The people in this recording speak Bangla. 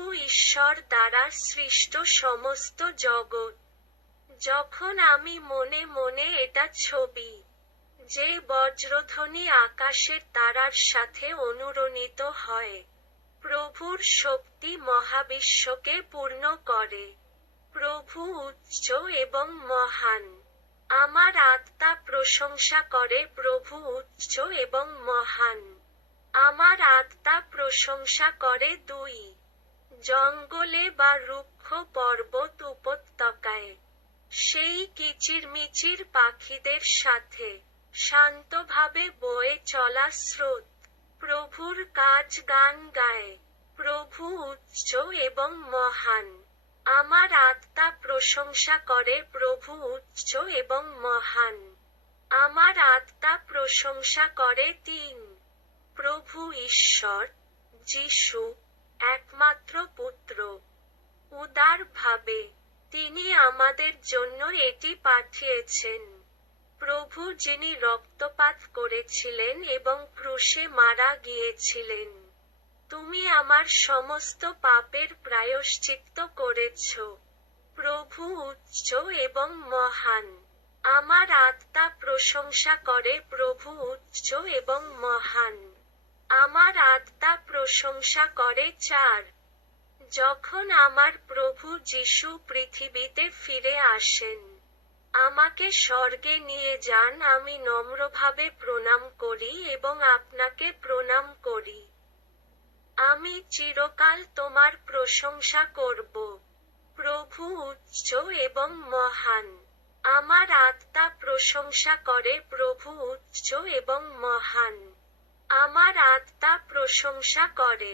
প্রভু ঈশ্বর দ্বারা সৃষ্ট সমস্ত জগৎ। যখন আমি মনে মনে এটা ছবি, যে বজ্রধ্বনি আকাশের তারার সাথে অনুরণিত হয়, প্রভুর শক্তি মহাবিশ্বকে পূর্ণ করে। প্রভু উচ্চ এবং মহান। আমার আত্মা প্রশংসা করে প্রভু উচ্চ এবং মহান। আমার আত্মা প্রশংসা করে দুই জঙ্গলে বা রুক্ষ পর্বত উপত্যকায়, সেই কিচিরমিচির পাখিদের সাথে শান্তভাবে বয়ে চলা স্রোত প্রভুর কাজ গান গায়। প্রভু উচ্চ এবং মহান। আমার আত্মা প্রশংসা করে প্রভু উচ্চ এবং মহান। আমার আত্মা প্রশংসা করে তিন প্রভু ঈশ্বর, যিশু, একমাত্র পুত্র। উদারভাবে তিনি আমাদের জন্য এটি পাঠিয়েছেন। প্রভু যিনি রক্তপাত করেছিলেন এবং ক্রুশে মারা গিয়েছিলেন। তুমি আমার সমস্ত পাপের প্রায়শ্চিত্ত করেছ। প্রভু উচ্চ এবং মহান। আমার আত্মা প্রশংসা করে প্রভু উচ্চ এবং মহান। আমার আত্মা প্রশংসা করে চার যখন আমার প্রভু যিশু পৃথিবীতে ফিরে আসেন, আমাকে স্বর্গে নিয়ে যান। আমি নম্রভাবে প্রণাম করি এবং আপনাকে প্রণাম করি। আমি চিরকাল তোমার প্রশংসা করব। প্রভু উচ্চ এবং মহান। আমার আত্মা প্রশংসা করে প্রভু উচ্চ এবং মহান। আমার আত্মা প্রশংসা করে